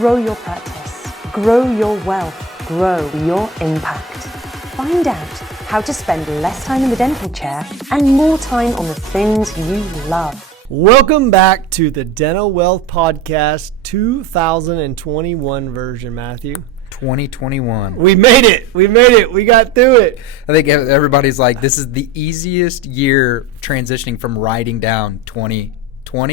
Grow your practice, grow your wealth, grow your impact. Find out how to spend less time in the dental chair and more time on the things you love. Welcome back to the Dental Wealth Podcast 2021 version, Matthew. 2021. We made it. We got through it. I think everybody's like, this is the easiest year transitioning from writing down 2020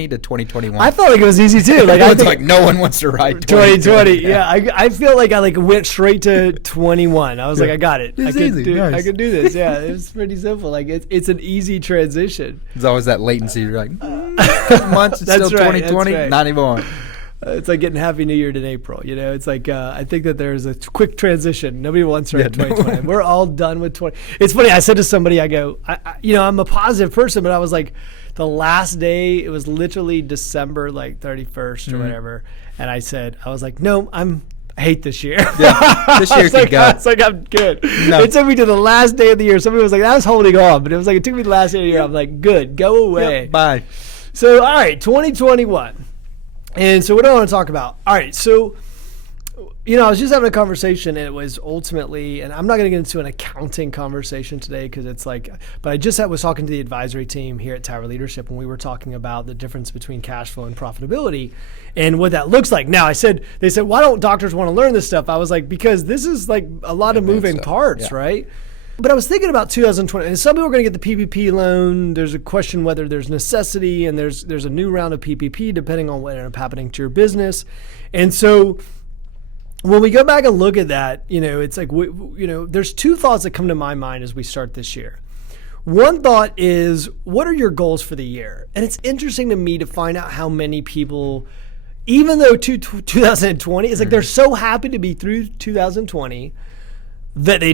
to 2021. I felt like it was easy too. Like I think no one wants to write 2020. Yeah, I feel like I went straight to 21. I was like, I got it. It's easy. Nice. I could do this. Yeah, it was pretty simple. Like it's an easy transition. There's always that latency. You're like, a couple months, it's still 2020, right. Not anymore. It's like getting Happy New Year in April. You know, it's like I think that there's a quick transition. Nobody wants to write 2020. We're all done with 20. It's funny. I said to somebody, I go, I'm a positive person, but I was like, the last day, it was literally December 31st or whatever, and I was like, no, I hate this year. Yeah, this year could go. I was like, I'm good. No. It took me to the last day of the year. Somebody was like, that was holding on, but it was like, it took me to the last day of the year. I'm like, good, go away. Yep, bye. So, all right, 2021. And so what do I want to talk about? All right, so, I was just having a conversation, and it was ultimately, and I'm not going to get into an accounting conversation today because it's like, but I just was talking to the advisory team here at Tower Leadership, and we were talking about the difference between cash flow and profitability and what that looks like. Now, they said, why don't doctors want to learn this stuff? I was like, because this is like a lot of moving parts, right? But I was thinking about 2020, and some people are going to get the PPP loan. There's a question whether there's necessity, and there's a new round of PPP depending on what ends up happening to your business. And so when we go back and look at that, it's like, there's two thoughts that come to my mind as we start this year. One thought is, what are your goals for the year? And it's interesting to me to find out how many people, even though 2020, it's like they're so happy to be through 2020 that they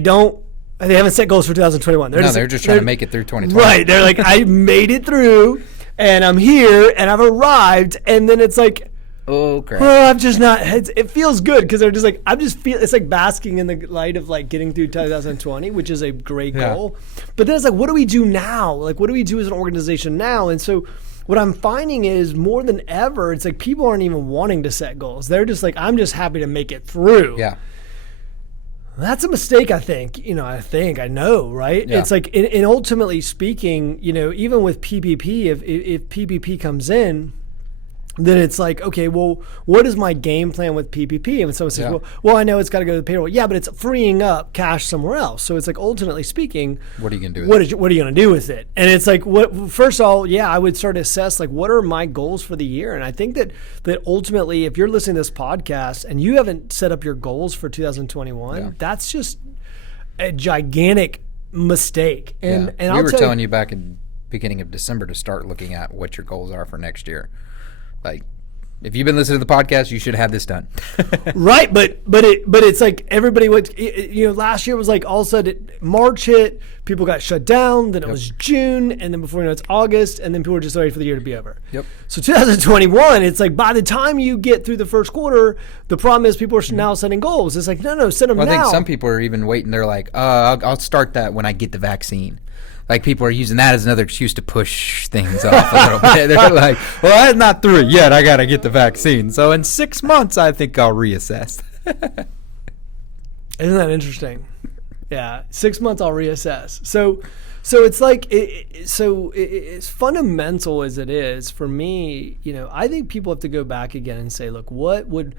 haven't set goals for 2021. They're just trying to make it through 2020. Right. They're like, I made it through, and I'm here, and I've arrived, and then it's like, oh crap. Well, I'm just not. It feels good because they're just like, it's like basking in the light of like getting through 2020, which is a great goal. But then it's like, what do we do now? Like, what do we do as an organization now? And so what I'm finding is more than ever, it's like people aren't even wanting to set goals. They're just like, I'm just happy to make it through. Yeah. That's a mistake, I think. I know, right? Yeah. It's like, and ultimately speaking, even with PPP, if PPP comes in, then it's like, okay, well, what is my game plan with PPP? And someone says, well, I know it's got to go to the payroll. Yeah, but it's freeing up cash somewhere else. So it's like, ultimately speaking, what are you going to do with it? What are you going to do with it? And it's like, first of all, I would start to assess, like, what are my goals for the year? And I think that ultimately, if you're listening to this podcast and you haven't set up your goals for 2021, that's just a gigantic mistake. And we were telling you back in beginning of December to start looking at what your goals are for next year. Like, if you've been listening to the podcast, you should have this done. Right, but it's like everybody went. Last year was like all of a sudden March hit, people got shut down. Then it was June, and then before you know it's August, and then people were just ready for the year to be over. Yep. So 2021, it's like by the time you get through the first quarter, the problem is people are now setting goals. It's like no, set them now. I think some people are even waiting. They're like, I'll start that when I get the vaccine. Like, people are using that as another excuse to push things off a little bit. They're like, well, I'm not through it yet. I got to get the vaccine. So in 6 months, I think I'll reassess. Isn't that interesting? Yeah, 6 months I'll reassess. So it's like, it's fundamental as it is for me. I think people have to go back again and say, look, what would,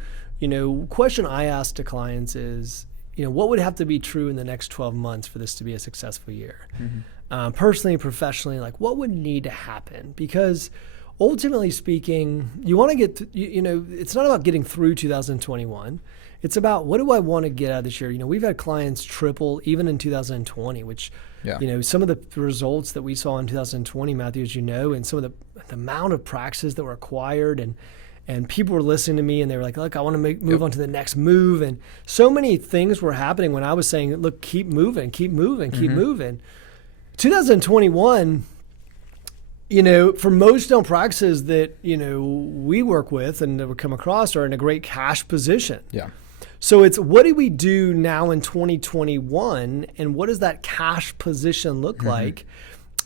question I ask to clients is, what would have to be true in the next 12 months for this to be a successful year? Mm-hmm. Personally, professionally, like what would need to happen? Because ultimately speaking, you want to get, it's not about getting through 2021. It's about what do I want to get out of this year? We've had clients triple even in 2020, which, some of the results that we saw in 2020, Matthew, as and some of the amount of practices that were acquired and people were listening to me and they were like, look, I want to move on to the next move. And so many things were happening when I was saying, look, keep moving, keep moving, keep moving. 2021, for most dental practices that, we work with and that we come across are in a great cash position. Yeah. So it's what do we do now in 2021 and what does that cash position look like?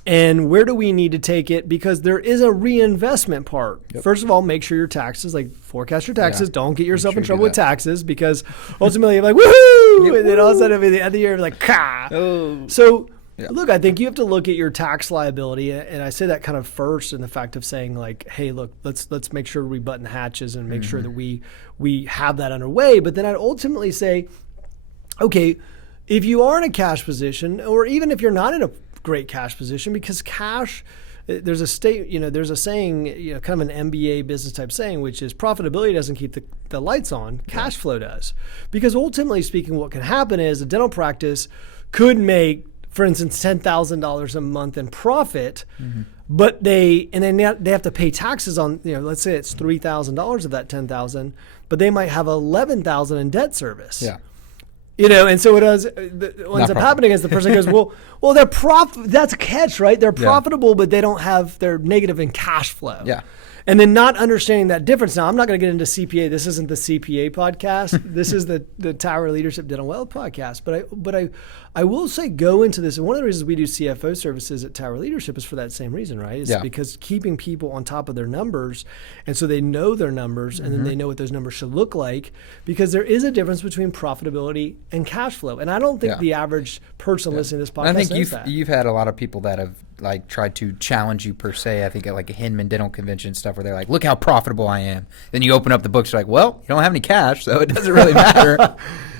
And where do we need to take it? Because there is a reinvestment part. First of all, make sure your taxes, like forecast your taxes. Don't get yourself in trouble with taxes, because ultimately you're like, woohoo! And then all of a sudden at the end of the year, you're like, ka! So look, I think you have to look at your tax liability. And I say that kind of first in the fact of saying like, hey, look, let's make sure we button the hatches and make sure that we have that underway. But then I'd ultimately say, okay, if you are in a cash position, or even if you're not in a great cash position, because cash, there's a saying, kind of an MBA business type saying, which is profitability doesn't keep the lights on, cash flow does. Because ultimately speaking, what can happen is a dental practice could make, for instance, $10,000 a month in profit, but they have to pay taxes on, let's say it's $3,000 of that $10,000, but they might have $11,000 in debt service. Yeah. And so what ends up happening is the person goes, well, they're that's a catch, right? They're profitable, but they're negative in cash flow. Yeah. And then not understanding that difference. Now, I'm not going to get into CPA. This isn't the CPA podcast. This is the Tower Leadership Dental Wealth podcast. But I will say go into this. And one of the reasons we do CFO services at Tower Leadership is for that same reason, right? It's because keeping people on top of their numbers, and so they know their numbers, and then they know what those numbers should look like, because there is a difference between profitability and cash flow. And I don't think the average person listening to this podcast knows that. You've had a lot of people that have like tried to challenge you per se. I think at like a Hinman Dental Convention stuff, where they're like, look how profitable I am. Then you open up the books, you're like, well, you don't have any cash, so it doesn't really matter.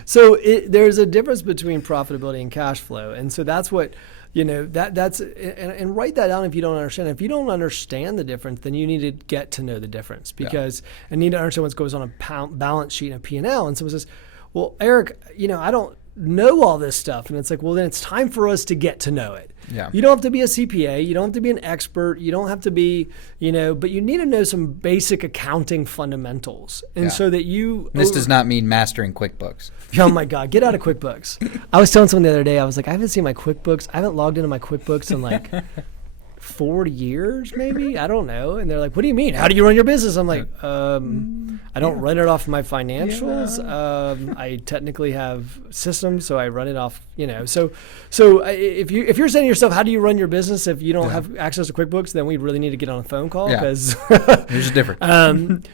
So there's a difference between profitability and cash flow. And so that's what, that's and write that down if you don't understand. If you don't understand the difference, then you need to get to know the difference, because and need to understand what goes on a balance sheet and a P&L. And someone says, well, Eric, I don't know all this stuff. And it's like, well, then it's time for us to get to know it. Yeah. You don't have to be a CPA. You don't have to be an expert. You don't have to be, but you need to know some basic accounting fundamentals. And so that This does not mean mastering QuickBooks. Oh my God, get out of QuickBooks. I was telling someone the other day, I was like, I haven't seen my QuickBooks. I haven't logged into my QuickBooks in like 4 years, maybe. I don't know. And they're like, what do you mean? How do you run your business? I'm like, I don't run it off my financials. I technically have systems, so I run it off, So if you're saying to yourself, how do you run your business if you don't have access to QuickBooks, then we really need to get on a phone call, because There's a difference.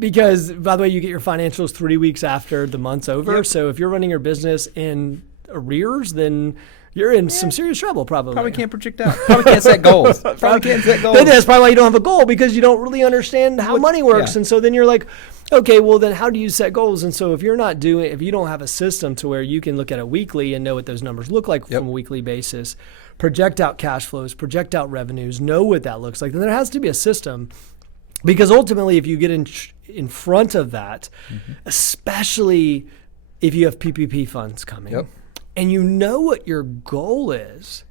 Because, by the way, you get your financials 3 weeks after the month's over. So if you're running your business in arrears, then you're in some serious trouble, probably. Probably can't project out. Probably can't set goals. Probably can't set goals. That's probably why you don't have a goal, because you don't really understand how money works. And so then you're like, okay, well then how do you set goals? And so if you don't have a system to where you can look at it weekly and know what those numbers look like from a weekly basis, project out cash flows, project out revenues, know what that looks like, then there has to be a system. Because ultimately, if you get in front of that, especially if you have PPP funds coming, and you know what your goal is,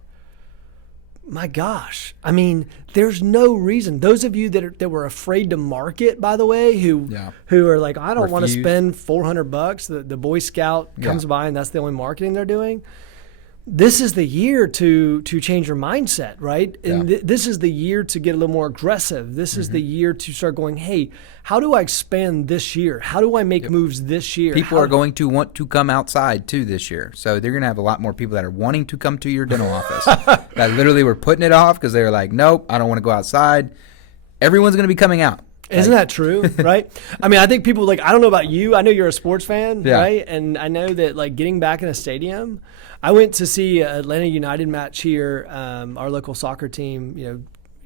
my gosh, I mean, there's no reason. Those of you that were afraid to market, by the way, who are like, I don't want to spend $400. The Boy Scout comes by and that's the only marketing they're doing. This is the year to change your mindset, right? And this is the year to get a little more aggressive. This is the year to start going, hey, how do I expand this year? How do I make moves this year? People are going to want to come outside too this year. So they're going to have a lot more people that are wanting to come to your dental office that literally were putting it off because they were like, nope, I don't want to go outside. Everyone's going to be coming out. Isn't that true, right? I mean, I think people I don't know about you. I know you're a sports fan, right? And I know that getting back in a stadium, I went to see an Atlanta United match here, our local soccer team.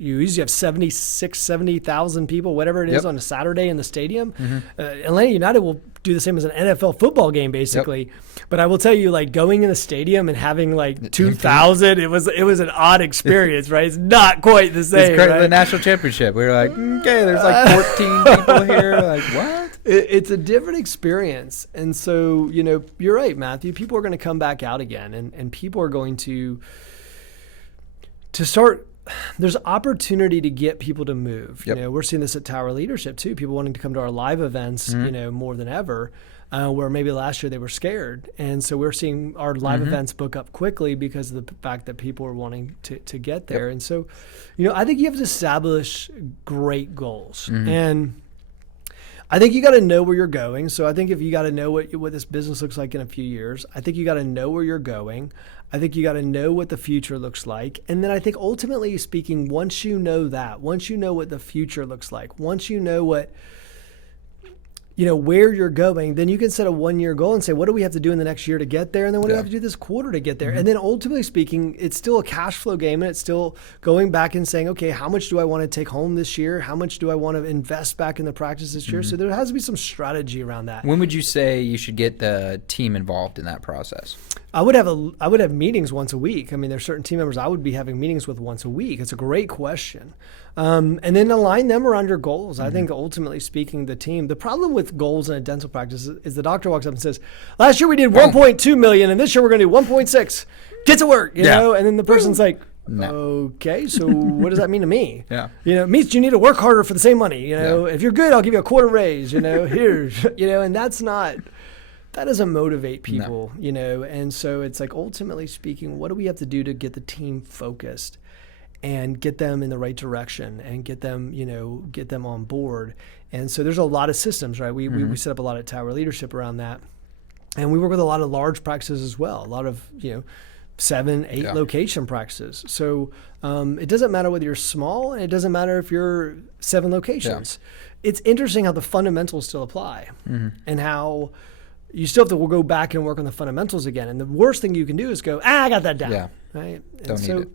You usually have 70,000 people, whatever it is, on a Saturday in the stadium. Atlanta United will do the same as an NFL football game, basically. But I will tell you, going in the stadium and having 2,000, it was an odd experience, right? It's not quite the same. It's right? the national championship. We were like, okay, there's 14 people here. What? It's a different experience. And so, you're right, Matthew. People are going to come back out again, and people are going to start. There's opportunity to get people to move. We're seeing this at Tower Leadership too. People wanting to come to our live events, more than ever, where maybe last year they were scared. And so we're seeing our live events book up quickly because of the fact that people are wanting to get there. And so, I think you have to establish great goals. And I think you got to know where you're going. So I think if you got to know what this business looks like in a few years, I think you got to know where you're going. I think you got to know what the future looks like. And then I think ultimately speaking, once you know what the future looks like, once you know where you're going, then you can set a 1-year goal and say, what do we have to do in the next year to get there? And then what do we have to do this quarter to get there? And then ultimately speaking, it's still a cash flow game, and it's still going back and saying, okay, how much do I want to take home this year? How much do I want to invest back in the practice this year? So there has to be some strategy around that. When would you say you should get the team involved in that process? I would have meetings once a week. I mean, there's certain team members I would be having meetings with once a week. It's a great question. And then align them around your goals. I think ultimately speaking, the problem with goals in a dental practice is the doctor walks up and says, last year we did 1.2 million and this year we're going to do 1.6. Get to work, you know? And then the person's like, okay, so what does that mean to me? It means you need to work harder for the same money. If you're good, I'll give you a quarter raise, here's, and that doesn't motivate people, and so it's like ultimately speaking, what do we have to do to get the team focused and get them in the right direction and get them on board? And so there's a lot of systems, right? We set up a lot of tower leadership around that, and we work with a lot of large practices as well, a lot of 7, 8 location practices. So it doesn't matter whether you're small, and it doesn't matter if you're 7 locations. It's interesting how the fundamentals still apply, and how you still have to go back and work on the fundamentals again. And the worst thing you can do is go, I got that down. Right? Don't need it.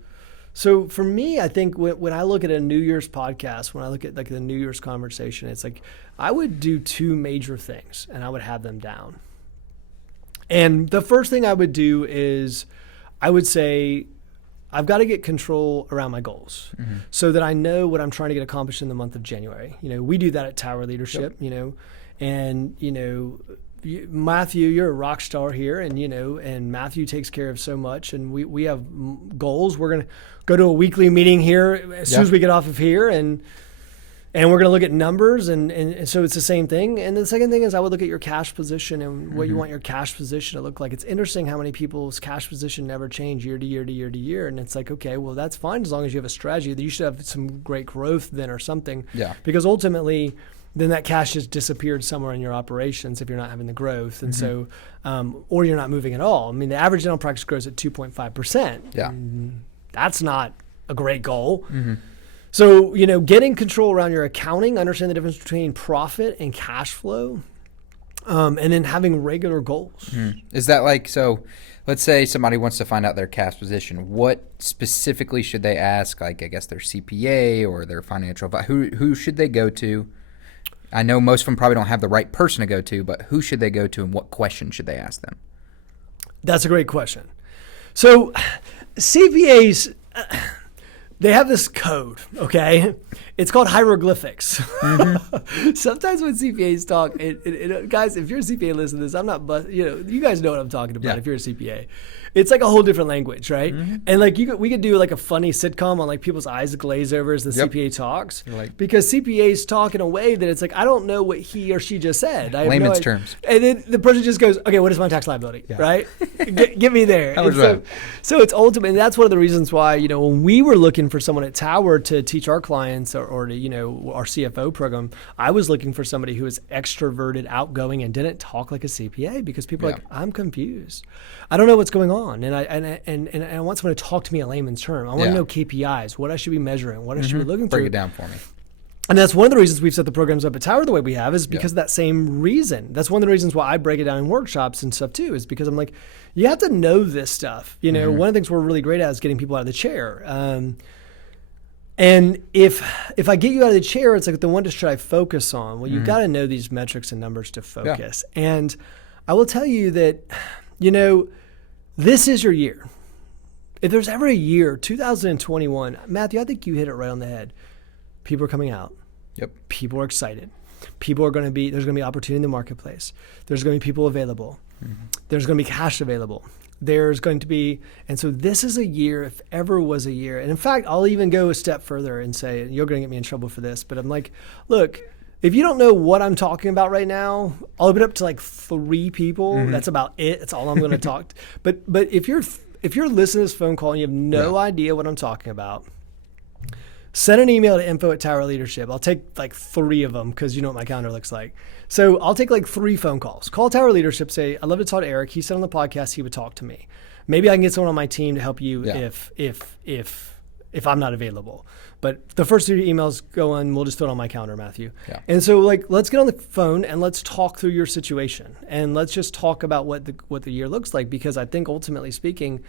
So for me, I think when I look at a New Year's podcast, when I look at like the New Year's conversation, it's like I would do 2 major things and I would have them down. And the first thing I would do is I would say, I've got to get control around my goals so that I know what I'm trying to get accomplished in the month of January. We do that at Tower Leadership, and Matthew, you're a rock star here, and Matthew takes care of so much, and we have goals. We're going to go to a weekly meeting here as soon as we get off of here, and we're going to look at numbers, and so it's the same thing. And the second thing is I would look at your cash position and what you want your cash position to look like. It's interesting how many people's cash position never change year to year to year to year, and it's like, okay, well, that's fine as long as you have a strategy. You should have some great growth then or something, because ultimately then that cash has disappeared somewhere in your operations if you're not having the growth. And so, or you're not moving at all. I mean, the average dental practice grows at 2.5%. That's not a great goal. So, getting control around your accounting, understand the difference between profit and cash flow, and then having regular goals. Is that like, so let's say somebody wants to find out their cash position. What specifically should they ask? Like, I guess their CPA or their financial advisor. Who should they go to? I know most of them probably don't have the right person to go to, but who should they go to and what questions should they ask them? That's a great question. So CPAs, they have this code, okay? It's called hieroglyphics. Sometimes when CPAs talk, guys, if you're a CPA, listen to this. I'm not, you guys know what I'm talking about if you're a CPA. It's like a whole different language, right? And like we could do like a funny sitcom on like people's eyes glaze over as the CPA talks, because CPAs talk in a way that it's like, I don't know what he or she just said. Layman's terms. And then the person just goes, okay, what is my tax liability, right? Get me there. So it's ultimate. And that's one of the reasons why, when we were looking for someone at Tower to teach our clients or to, our CFO program, I was looking for somebody who was extroverted, outgoing, and didn't talk like a CPA, because people are like, I'm confused. I don't know what's going on. And I want someone to talk to me in layman's term. I want to know KPIs, what I should be measuring, what I should be looking for. Break it down for me. And that's one of the reasons we've set the programs up at Tower the way we have, is because of that same reason. That's one of the reasons why I break it down in workshops and stuff too, is because I'm like, you have to know this stuff. One of the things we're really great at is getting people out of the chair. And if I get you out of the chair, it's like, then what should I focus on? Well, you've got to know these metrics and numbers to focus. And I will tell you that, this is your year. If there's ever a year, 2021, Matthew, I think you hit it right on the head. People are coming out. People are excited. There's going to be opportunity in the marketplace. There's going to be people available. There's going to be cash available. There's going to be, and so this is a year, if ever was a year. And in fact, I'll even go a step further and say, you're going to get me in trouble for this, but I'm like, look, if you don't know what I'm talking about right now, I'll open up to like 3 people. That's about it. That's all I'm going to talk. But if you're listening to this phone call and you have no idea what I'm talking about, Send an email to info@Tower Leadership. I'll take like 3 of them because you know what my calendar looks like. So I'll take like 3 phone calls. Call Tower Leadership, say, I'd love to talk to Eric. He said on the podcast he would talk to me. Maybe I can get someone on my team to help you if I'm not available. But the first 3 emails go on, we'll just throw it on my calendar, Matthew. Yeah. And so like, let's get on the phone and let's talk through your situation. And let's just talk about what the year looks like, because I think ultimately speaking,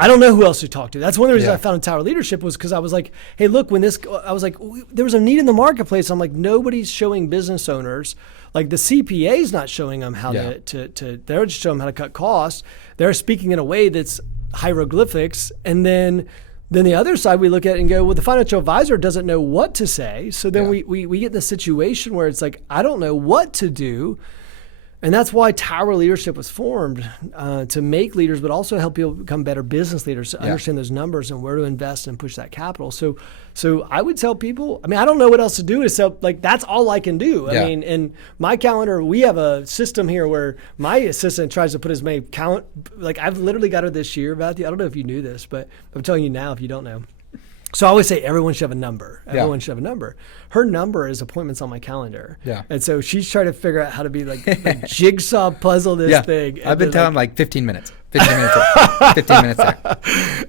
I don't know who else to talk to. That's one of the reasons I found Tower Leadership was because I was like, hey, look, I was like, there was a need in the marketplace. I'm like, nobody's showing business owners, like the CPA's not showing them how they're just showing them how to cut costs. They're speaking in a way that's hieroglyphics. And then the other side, we look at it and go, well, the financial advisor doesn't know what to say. So then we get in the situation where it's like, I don't know what to do. And that's why Tower Leadership was formed, to make leaders, but also help people become better business leaders, to understand those numbers and where to invest and push that capital. So I would tell people, I mean, I don't know what else to do. So like, that's all I can do. I mean, in my calendar, we have a system here where my assistant tries to put as many like I've literally got her this year, Matthew. I don't know if you knew this, but I'm telling you now if you don't know. So I always say everyone should have a number. Everyone should have a number. Her number is appointments on my calendar. Yeah. And so she's trying to figure out how to be like jigsaw puzzle this thing. I've been telling like 15 minutes. 15 minutes. 15 minutes there.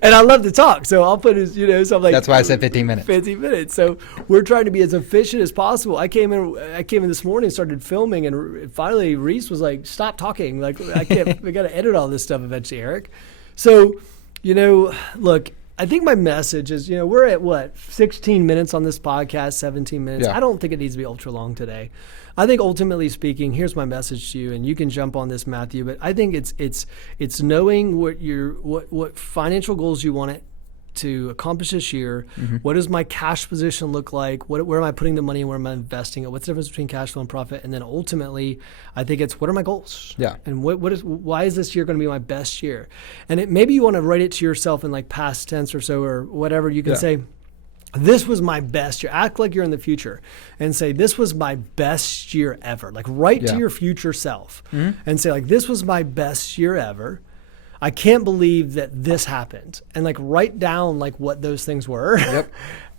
And I love to talk. So I'll put his, so I'm like. That's why I said 15 minutes. 15 minutes. So we're trying to be as efficient as possible. I came in this morning, started filming, and finally Reese was like, stop talking. Like, we got to edit all this stuff eventually, Eric. So, look, I think my message is, we're at 16 minutes on this podcast, 17 minutes. Yeah. I don't think it needs to be ultra long today. I think ultimately speaking, here's my message to you, and you can jump on this, Matthew, but I think it's knowing what financial goals you want to accomplish this year. Mm-hmm. What does my cash position look like? Where am I putting the money? Where am I investing it? What's the difference between cash flow and profit? And then ultimately, I think it's what are my goals? Yeah. And why is this year going to be my best year? And maybe you want to write it to yourself in like past tense or so or whatever. You can say, this was my best year. Act like you're in the future and say, this was my best year ever. Like write to your future self and say like, this was my best year ever. I can't believe that this happened, and like write down like what those things were. Yep.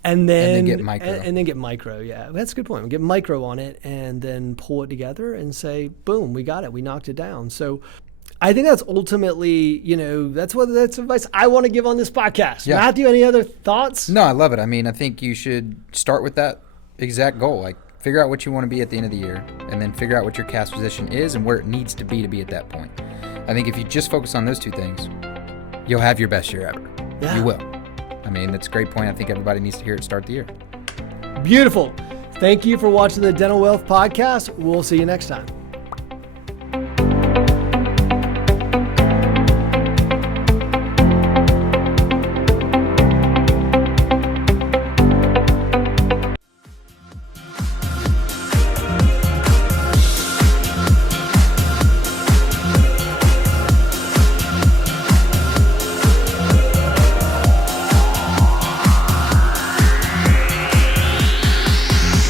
And then get micro. And then get micro. Yeah, that's a good point. Get micro on it and then pull it together and say, boom, we got it. We knocked it down. So I think that's ultimately, that's advice I want to give on this podcast. Yeah. Matthew, any other thoughts? No, I love it. I mean, I think you should start with that exact goal. Like figure out what you want to be at the end of the year, and then figure out what your cash position is and where it needs to be at that point. I think if you just focus on those 2 things, you'll have your best year ever. Yeah. You will. I mean, that's a great point. I think everybody needs to hear it to start the year. Beautiful. Thank you for watching the Dental Wealth Podcast. We'll see you next time.